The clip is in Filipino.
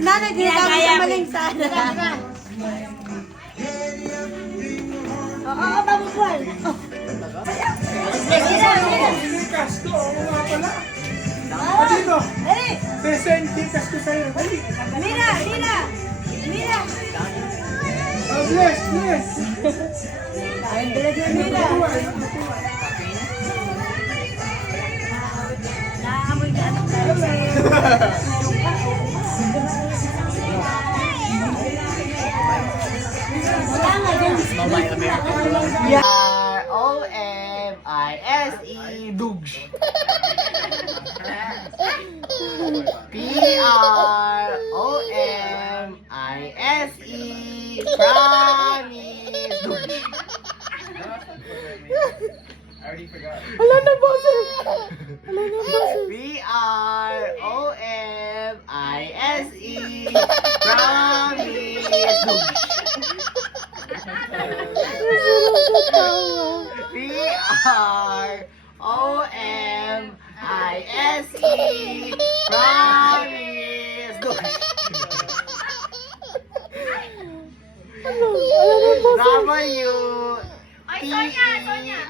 Nanay, ginagamit ang maling sana. Oo, babubuan. Kasto, oo nga pala. Halino. Presente, kasto sa'yo. Hali. Mira. Oh, bless. Ay, talaga Mira. Naamoy ka ano tayo. R-O-M-I-S-E Dugs. P-R-O-M-I-S-E Promise Dugs. Wala na boses. P-R-O-M-I-S-E Promise Dugs. P-R-O-M-I-S-E Promise Dugs. W. Ay, Sonia.